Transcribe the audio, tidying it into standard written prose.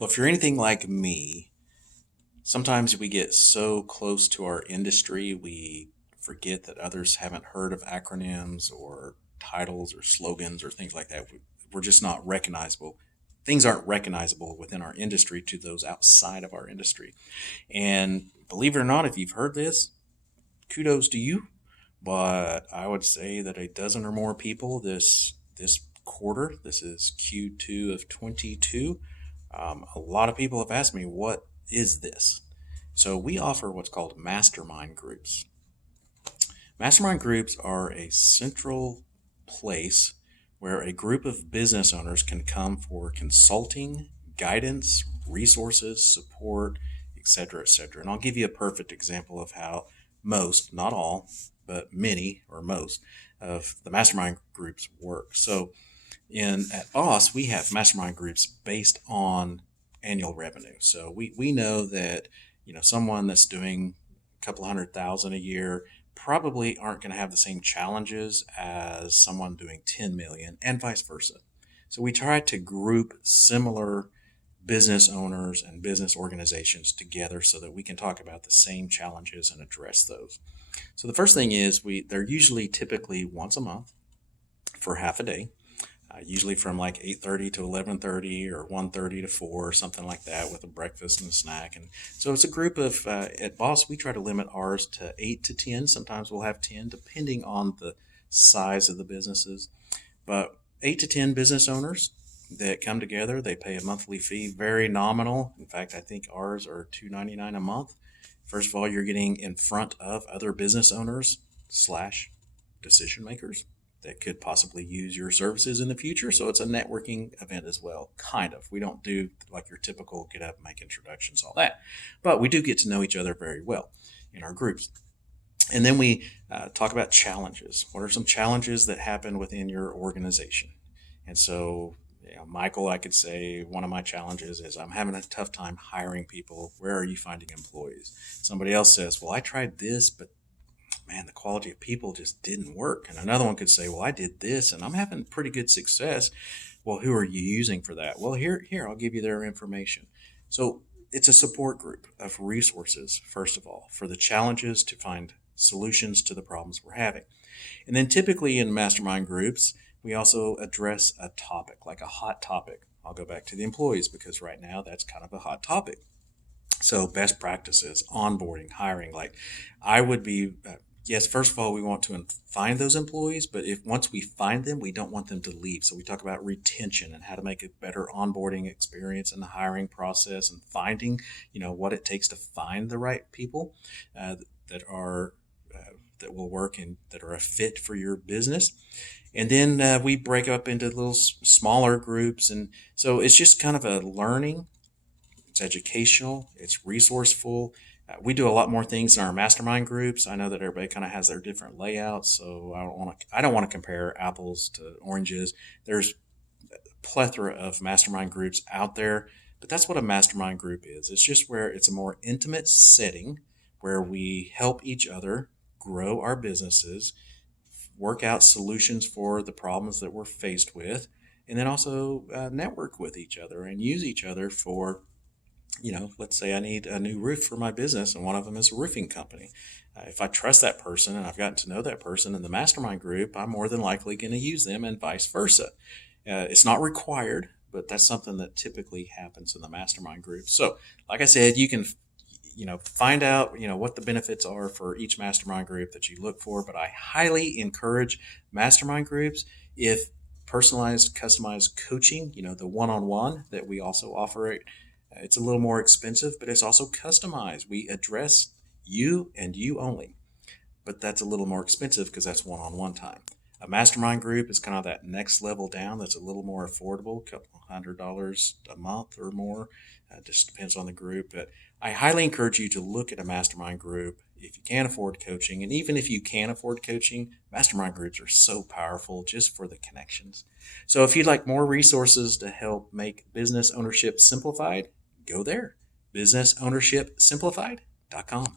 Well, if you're anything like me, sometimes we get so close to our industry, we forget that others haven't heard of acronyms or titles or slogans or things like that. We're just not recognizable. Things aren't recognizable within our industry to those outside of our industry. And believe it or not, if you've heard this, kudos to you. But I would say that a dozen or more people this quarter, this is Q2 of 22. A lot of people have asked me, what is this? So we offer what's called mastermind groups. Mastermind groups are a central place where a group of business owners can come for consulting, guidance, resources, support, etc., etc. And I'll give you a perfect example of how most, not all, but many or most of the mastermind groups work. So in at B.O.S.S, we have mastermind groups based on annual revenue. So we know that someone that's doing a couple hundred thousand a year probably aren't going to have the same challenges as someone doing 10 million and vice versa. So we try to group similar business owners and business organizations together so that we can talk about the same challenges and address those. So the first thing is they're usually typically once a month for half a day, usually from like 8:30 to 11:30 or 1:30 to 4 or something like that with a breakfast and a snack. And so it's a group of, at B.O.S.S, we try to limit ours to 8 to 10. Sometimes we'll have 10 depending on the size of the businesses. But 8 to 10 business owners that come together, they pay a monthly fee, very nominal. In fact, I think ours are $2.99 a month. First of all, you're getting in front of other business owners slash decision makers that could possibly use your services in the future. So it's a networking event as well, kind of. We don't do like your typical get up, make introductions, all that. But we do get to know each other very well in our groups. And then we talk about challenges. What are some challenges that happen within your organization? And so, Michael, I could say one of my challenges is I'm having a tough time hiring people. Where are you finding employees? Somebody else says, well, I tried this, but man, the quality of people just didn't work. And another one could say, well, I did this and I'm having pretty good success. Well, who are you using for that? Well, here, I'll give you their information. So it's a support group of resources, first of all, for the challenges to find solutions to the problems we're having. And then typically in mastermind groups, we also address a topic, like a hot topic. I'll go back to the employees because right now that's kind of a hot topic. So best practices, onboarding, hiring, like I would be, yes, first of all, we want to find those employees, but if once we find them, we don't want them to leave. So we talk about retention and how to make a better onboarding experience in the hiring process and finding, what it takes to find the right people that are that will work and that are a fit for your business. And then we break up into little smaller groups, and so it's just kind of a learning. It's educational. It's resourceful. We do a lot more things in our mastermind groups. I know that everybody kind of has their different layouts, so I don't want to compare apples to oranges. There's a plethora of mastermind groups out there, but that's what a mastermind group is. It's just where it's a more intimate setting where we help each other grow our businesses, work out solutions for the problems that we're faced with, and then also network with each other and use each other for let's say I need a new roof for my business and one of them is a roofing company. If I trust that person and I've gotten to know that person in the mastermind group, I'm more than likely going to use them and vice versa. It's not required, but that's something that typically happens in the mastermind group. So like I said, you can find out what the benefits are for each mastermind group that you look for, but I highly encourage mastermind groups. If personalized, customized coaching, the one-on-one that we also offer, it's a little more expensive, but it's also customized. We address you and you only, but that's a little more expensive because that's one-on-one time. A mastermind group is kind of that next level down that's a little more affordable, a couple $100 a month or more. Just depends on the group. But I highly encourage you to look at a mastermind group if you can afford coaching. And even if you can afford coaching, mastermind groups are so powerful just for the connections. So if you'd like more resources to help make business ownership simplified, go there, businessownershipsimplified.com.